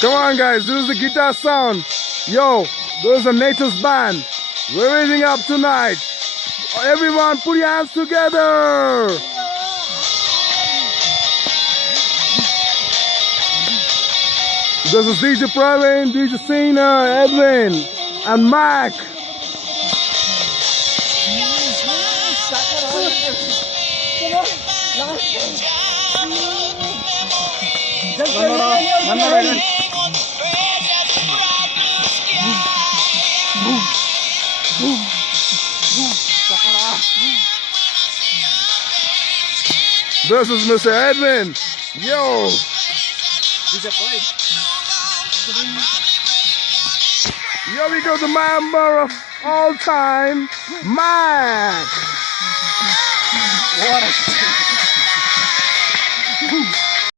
Come on, guys, this is the guitar sound. Yo, this is the Nature's Band. We're raising up tonight. Everyone, put your hands together. This is DJ Praveen, DJ Sina, Edwin, and Mac. This is Mr. Edwin. Yo. Here we go, the member of all time, Mac.